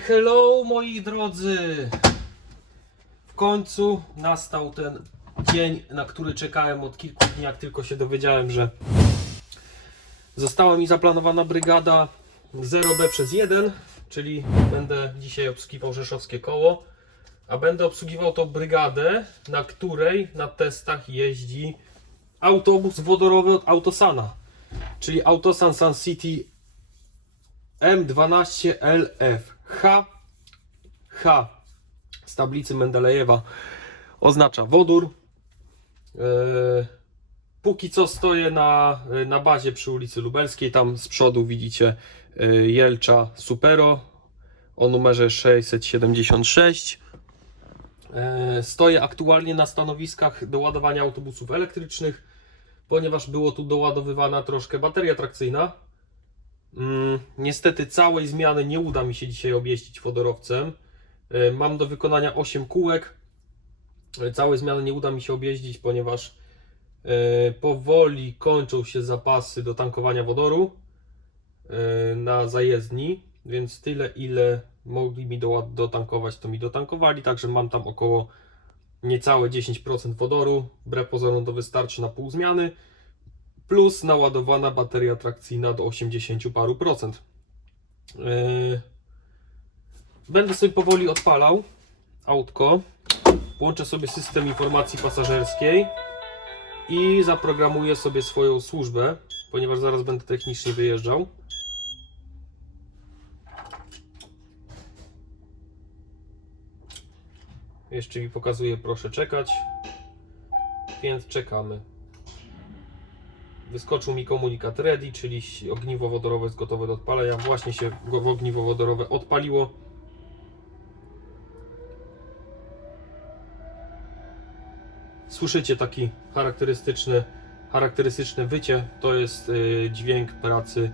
Hello moi drodzy! W końcu nastał ten dzień, na który czekałem od kilku dni, jak tylko się dowiedziałem, że została mi zaplanowana brygada 0B/1, czyli będę dzisiaj obsługiwał rzeszowskie koło, a będę obsługiwał tą brygadę, na której na testach jeździ autobus wodorowy od Autosana, czyli Autosan Sun City M12LF H z tablicy Mendelejewa oznacza wodór. Póki co stoję na bazie przy ulicy Lubelskiej. Tam z przodu widzicie Jelcza Supero o numerze 676. Stoję aktualnie na stanowiskach do ładowania autobusów elektrycznych, ponieważ było tu doładowywana troszkę bateria trakcyjna. Niestety całej zmiany nie uda mi się dzisiaj objeździć wodorowcem. Mam do wykonania 8 kółek. Całej zmiany nie uda mi się objeździć, ponieważ powoli kończą się zapasy do tankowania wodoru na zajezdni, więc tyle ile mogli mi dotankować, to mi dotankowali, także mam tam około niecałe 10% wodoru. Wbrew pozorom to wystarczy na pół zmiany, plus naładowana bateria trakcyjna do 80 paru procent. Będę sobie powoli odpalał autko, włączę sobie system informacji pasażerskiej i zaprogramuję sobie swoją służbę, ponieważ zaraz będę technicznie wyjeżdżał. Jeszcze mi pokazuje, proszę czekać, więc czekamy. Wyskoczył mi komunikat ready, czyli ogniwo wodorowe jest gotowe do odpalenia. Właśnie się ogniwo wodorowe odpaliło. Słyszycie taki charakterystyczne wycie. To jest dźwięk pracy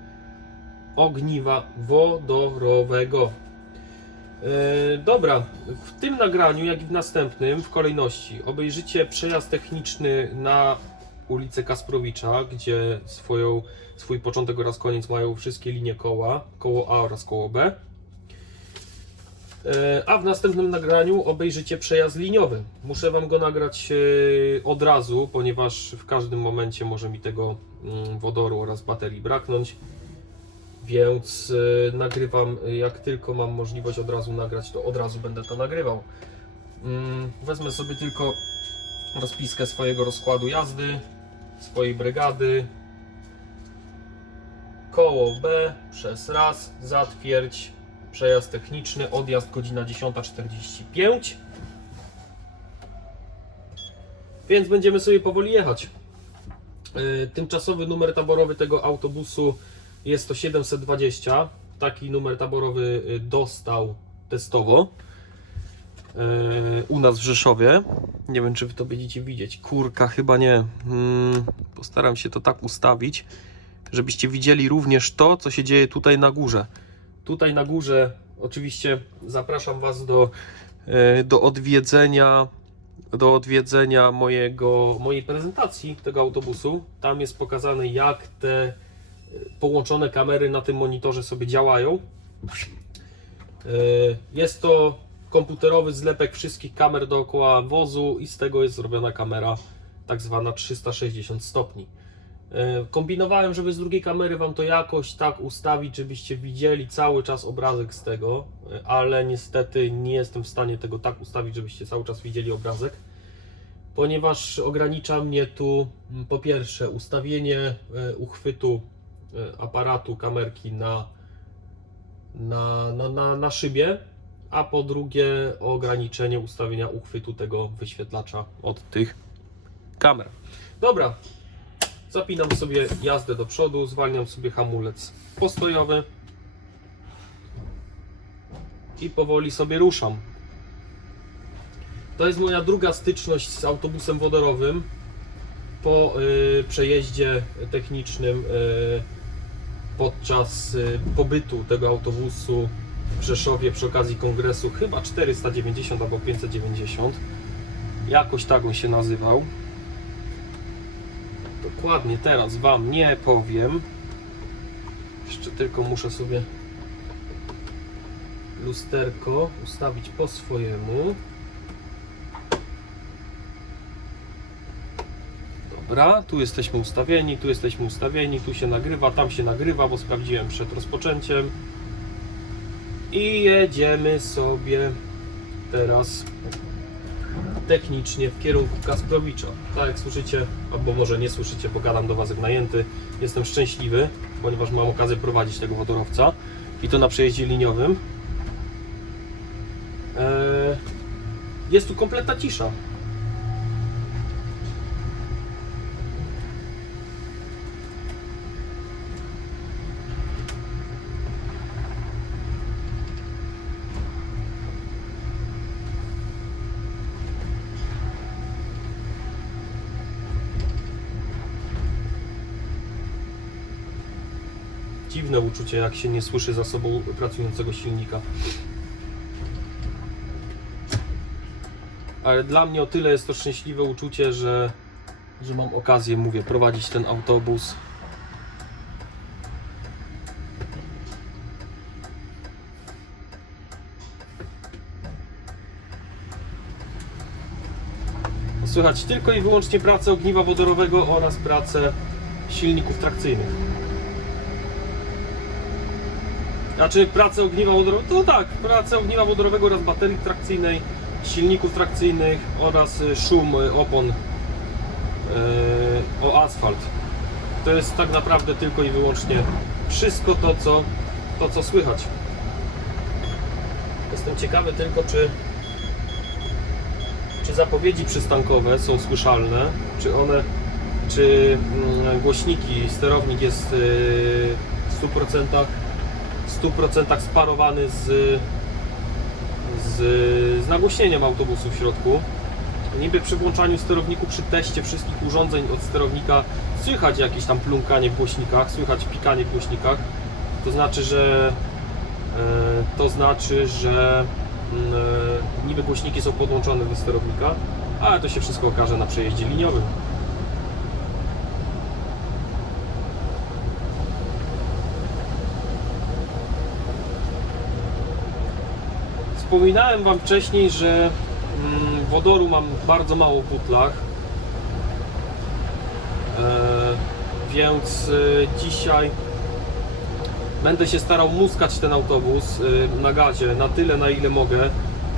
ogniwa wodorowego. Dobra, w tym nagraniu, jak i w następnym, w kolejności obejrzycie przejazd techniczny na ulicę Kasprowicza, gdzie swój początek oraz koniec mają wszystkie linie koła, koło A oraz koło B. A w następnym nagraniu obejrzycie przejazd liniowy. Muszę Wam go nagrać od razu, ponieważ w każdym momencie może mi tego wodoru oraz baterii braknąć. Więc nagrywam, jak tylko mam możliwość od razu nagrać, to od razu będę to nagrywał. Wezmę sobie tylko rozpiskę swojego rozkładu jazdy, swojej brygady. Koło B przez raz, zatwierdź, przejazd techniczny, odjazd godzina 10:45. Więc będziemy sobie powoli jechać. Tymczasowy numer taborowy tego autobusu jest to 720. Taki numer taborowy dostał testowo u nas w Rzeszowie. Nie wiem, czy Wy to będziecie widzieć. Kurka, chyba nie. Postaram się to tak ustawić, żebyście widzieli również to, co się dzieje tutaj na górze. Tutaj na górze oczywiście zapraszam Was do odwiedzenia mojej prezentacji tego autobusu. Tam jest pokazane, jak te połączone kamery na tym monitorze sobie działają. Jest to komputerowy zlepek wszystkich kamer dookoła wozu i z tego jest zrobiona kamera tak zwana 360 stopni. Kombinowałem, żeby z drugiej kamery Wam to jakoś tak ustawić, żebyście widzieli cały czas obrazek z tego, ale niestety nie jestem w stanie tego tak ustawić, żebyście cały czas widzieli obrazek, ponieważ ogranicza mnie tu po pierwsze ustawienie uchwytu aparatu kamerki na szybie, a po drugie ograniczenie ustawienia uchwytu tego wyświetlacza od tych kamer. Dobra, zapinam sobie jazdę do przodu, zwalniam sobie hamulec postojowy i powoli sobie ruszam. To jest moja druga styczność z autobusem wodorowym po przejeździe technicznym podczas pobytu tego autobusu w Rzeszowie przy okazji kongresu, chyba 490 albo 590. Jakoś tak on się nazywał. Dokładnie teraz Wam nie powiem. Jeszcze tylko muszę sobie lusterko ustawić po swojemu. Dobra, tu jesteśmy ustawieni, tu się nagrywa, tam się nagrywa, bo sprawdziłem przed rozpoczęciem. I jedziemy sobie teraz technicznie w kierunku Kasprowicza. Tak jak słyszycie, albo może nie słyszycie, bo gadam do Was jak najęty. Jestem szczęśliwy, ponieważ mam okazję prowadzić tego wodorowca i to na przejeździe liniowym. Jest tu kompletna cisza. Dziwne uczucie, jak się nie słyszy za sobą pracującego silnika. Ale dla mnie o tyle jest to szczęśliwe uczucie, że mam okazję, mówię, prowadzić ten autobus. Słychać tylko i wyłącznie pracę ogniwa wodorowego oraz pracę silników trakcyjnych. Znaczy pracę ogniwa wodorowego, to tak, pracę ogniwa wodorowego oraz baterii trakcyjnej, silników trakcyjnych oraz szum opon o asfalt. To jest tak naprawdę tylko i wyłącznie wszystko to co słychać. Jestem ciekawy tylko, czy zapowiedzi przystankowe są słyszalne, czy głośniki, sterownik jest w 100% sparowany z nagłośnieniem autobusu w środku. Niby przy włączaniu sterowniku, przy teście wszystkich urządzeń od sterownika słychać jakieś tam plumkanie w głośnikach, słychać pikanie w głośnikach. To znaczy, że niby głośniki są podłączone do sterownika, ale to się wszystko okaże na przejeździe liniowym. Wspominałem Wam wcześniej, że wodoru mam bardzo mało w butlach, więc dzisiaj będę się starał muskać ten autobus na gazie na tyle, na ile mogę,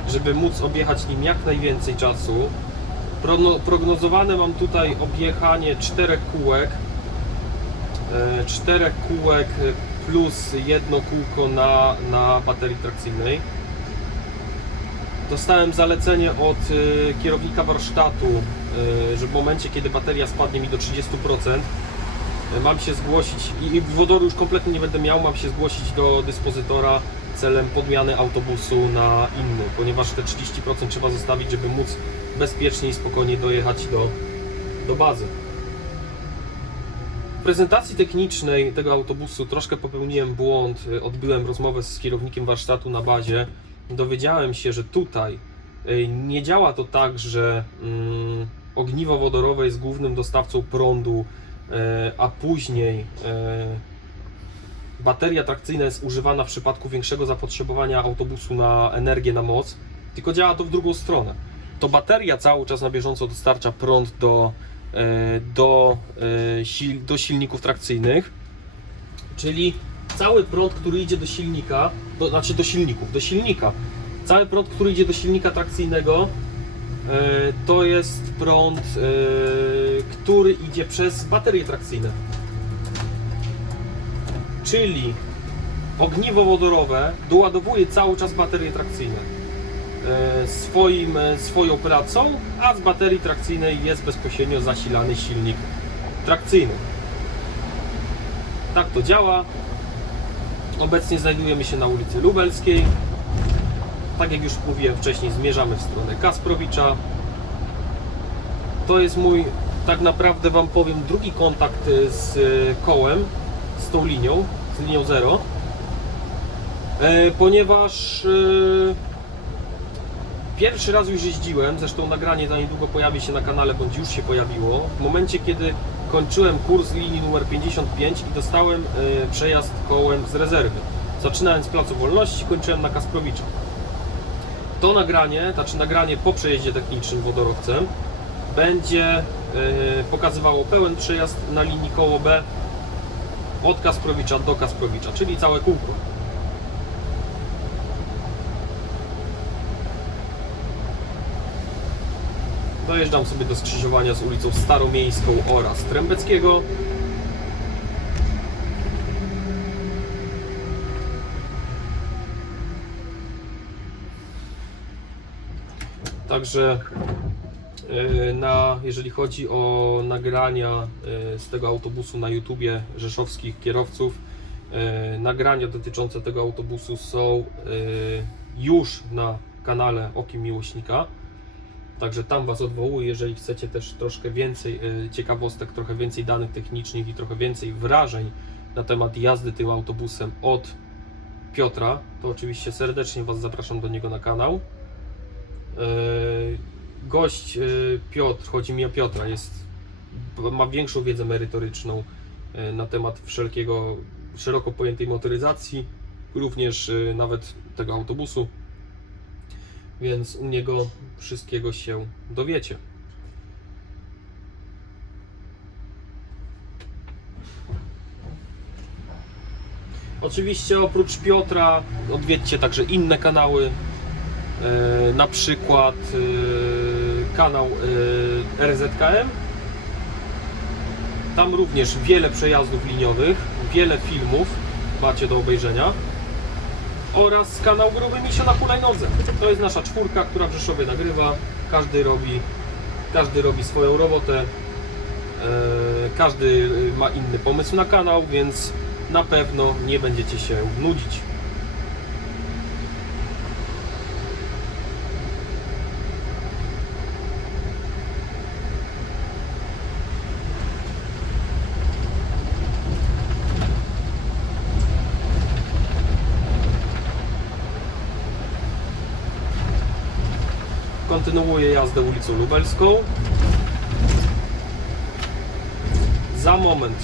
żeby móc objechać nim jak najwięcej czasu. Prognozowane mam tutaj objechanie 4 kółek, 4 kółek plus jedno kółko na baterii trakcyjnej. Dostałem zalecenie od kierownika warsztatu, że w momencie, kiedy bateria spadnie mi do 30%, mam się zgłosić i wodoru już kompletnie nie będę miał, mam się zgłosić do dyspozytora celem podmiany autobusu na inny, ponieważ te 30% trzeba zostawić, żeby móc bezpiecznie i spokojnie dojechać do bazy. W prezentacji technicznej tego autobusu troszkę popełniłem błąd, odbyłem rozmowę z kierownikiem warsztatu na bazie. Dowiedziałem się, że tutaj nie działa to tak, że ogniwo wodorowe jest głównym dostawcą prądu, a później bateria trakcyjna jest używana w przypadku większego zapotrzebowania autobusu na energię, na moc, tylko działa to w drugą stronę. To bateria cały czas na bieżąco dostarcza prąd do silników trakcyjnych, czyli cały prąd, który idzie do silnika, do silnika, cały prąd, który idzie do silnika trakcyjnego, to jest prąd, który idzie przez baterie trakcyjne. Czyli ogniwo wodorowe doładowuje cały czas baterie trakcyjne swoją pracą, a z baterii trakcyjnej jest bezpośrednio zasilany silnik trakcyjny. Tak to działa. Obecnie znajdujemy się na ulicy Lubelskiej. Tak jak już mówiłem wcześniej, zmierzamy w stronę Kasprowicza. To jest mój, tak naprawdę Wam powiem, drugi kontakt z kołem, z tą linią, z linią 0, ponieważ pierwszy raz już jeździłem, zresztą nagranie za niedługo pojawi się na kanale, bądź już się pojawiło, w momencie, kiedy kończyłem kurs linii numer 55 i dostałem przejazd kołem z rezerwy. Zaczynając z Placu Wolności, kończyłem na Kasprowicza. To nagranie, znaczy nagranie po przejeździe technicznym wodorowcem, będzie pokazywało pełen przejazd na linii koło B od Kasprowicza do Kasprowicza, czyli całe kółko. Dojeżdżam sobie do skrzyżowania z ulicą Staromiejską oraz Trębeckiego. Także jeżeli chodzi o nagrania z tego autobusu na YouTubie rzeszowskich kierowców, nagrania dotyczące tego autobusu są już na kanale Okiem Miłośnika. Także tam Was odwołuję, jeżeli chcecie też troszkę więcej ciekawostek, trochę więcej danych technicznych i trochę więcej wrażeń na temat jazdy tym autobusem od Piotra, to oczywiście serdecznie Was zapraszam do niego na kanał. Gość Piotr, chodzi mi o Piotra, ma większą wiedzę merytoryczną na temat wszelkiego szeroko pojętej motoryzacji, również nawet tego autobusu, więc u niego wszystkiego się dowiecie. Oczywiście oprócz Piotra odwiedźcie także inne kanały, na przykład kanał RZKM. Tam również wiele przejazdów liniowych, wiele filmów macie do obejrzenia. Oraz kanał Gruby Misio na hulajnodze. To jest nasza czwórka, która w Rzeszowie nagrywa. Każdy robi swoją robotę. Każdy ma inny pomysł na kanał, więc na pewno nie będziecie się nudzić. Kontynuuję jazdę ulicą Lubelską. Za moment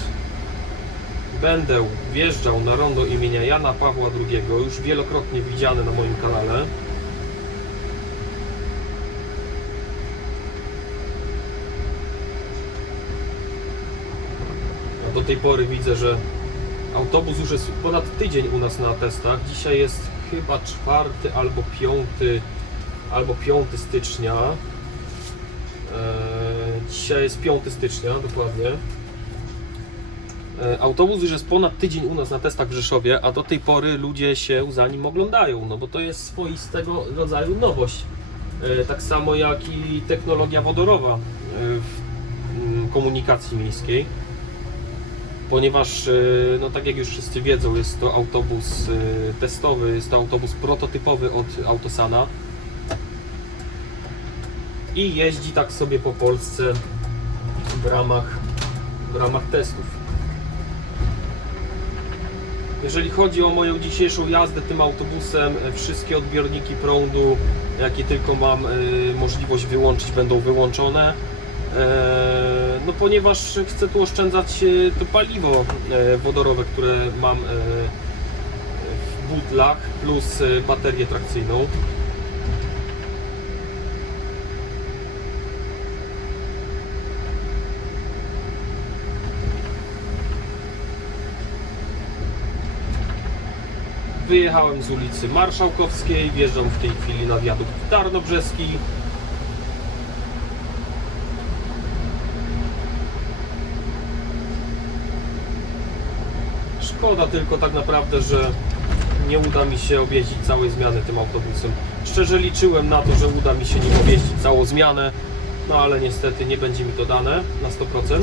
będę wjeżdżał na rondo imienia Jana Pawła II, już wielokrotnie widziane na moim kanale. A do tej pory widzę, że autobus już jest ponad tydzień u nas na testach. Dzisiaj jest chyba 4 albo 5 stycznia. Dzisiaj jest 5 stycznia, dokładnie. Autobus już jest ponad tydzień u nas na testach w Rzeszowie, a do tej pory ludzie się za nim oglądają, no bo to jest swoistego rodzaju nowość. Tak samo jak i technologia wodorowa w komunikacji miejskiej. Ponieważ, no tak jak już wszyscy wiedzą, jest to autobus testowy, jest to autobus prototypowy od Autosana. I jeździ tak sobie po Polsce w ramach testów. Jeżeli chodzi o moją dzisiejszą jazdę tym autobusem, wszystkie odbiorniki prądu, jakie tylko mam możliwość wyłączyć, będą wyłączone. No ponieważ chcę tu oszczędzać to paliwo wodorowe, które mam w butlach, plus baterię trakcyjną. Wyjechałem z ulicy Marszałkowskiej, wjeżdżam w tej chwili na wiadukt Tarnobrzeski. Szkoda tylko tak naprawdę, że nie uda mi się objeździć całej zmiany tym autobusem. Szczerze liczyłem na to, że uda mi się nim objeździć całą zmianę, no ale niestety nie będzie mi to dane na 100%.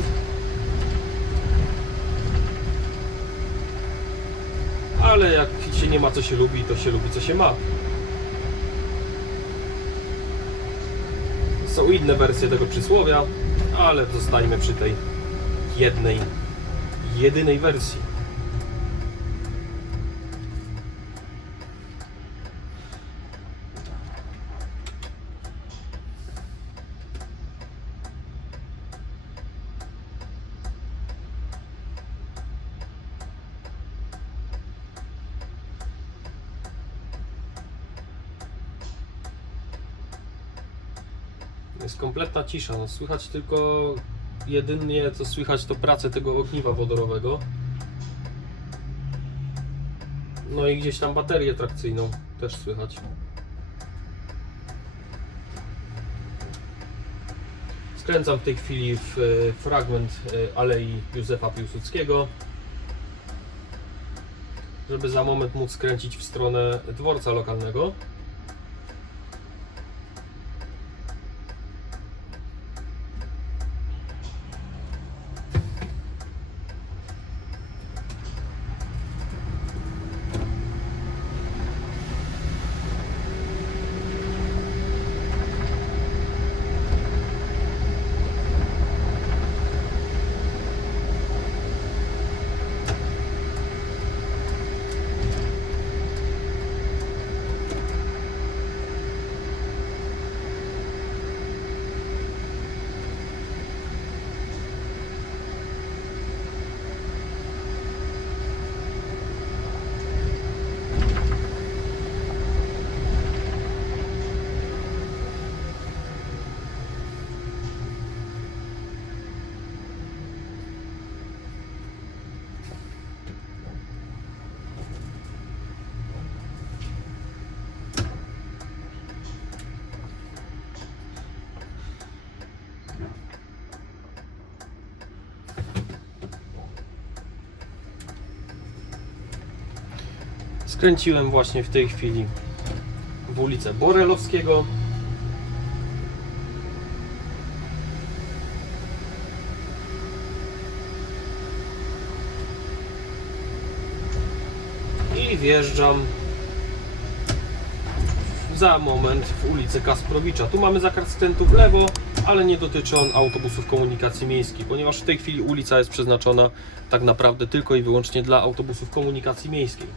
Ale jak się nie ma co się lubi, to się lubi co się ma. Są inne wersje tego przysłowia, ale zostańmy przy tej jedynej wersji. Jest kompletna cisza, no słychać tylko jedynie co słychać to pracę tego ogniwa wodorowego. No i gdzieś tam baterię trakcyjną też słychać. Skręcam w tej chwili w fragment Alei Józefa Piłsudskiego, żeby za moment móc skręcić w stronę dworca lokalnego. Skręciłem właśnie w tej chwili w ulicę Borelowskiego. I wjeżdżam za moment w ulicę Kasprowicza. Tu mamy zakaz skrętu w lewo, ale nie dotyczy on autobusów komunikacji miejskiej, ponieważ w tej chwili ulica jest przeznaczona tak naprawdę tylko i wyłącznie dla autobusów komunikacji miejskiej.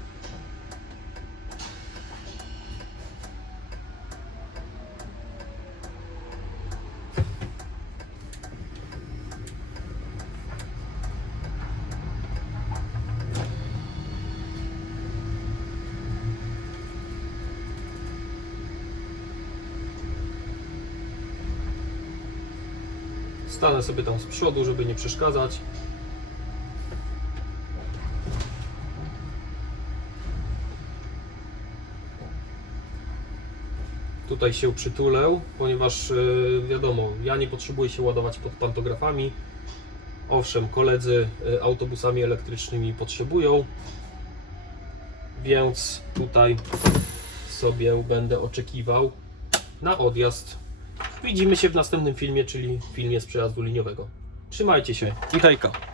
Stanę sobie tam z przodu, żeby nie przeszkadzać. Tutaj się przytulę, ponieważ wiadomo, ja nie potrzebuję się ładować pod pantografami. Owszem, koledzy autobusami elektrycznymi potrzebują, więc tutaj sobie będę oczekiwał na odjazd. Widzimy się w następnym filmie, czyli w filmie z przejazdu liniowego. Trzymajcie się i hejka!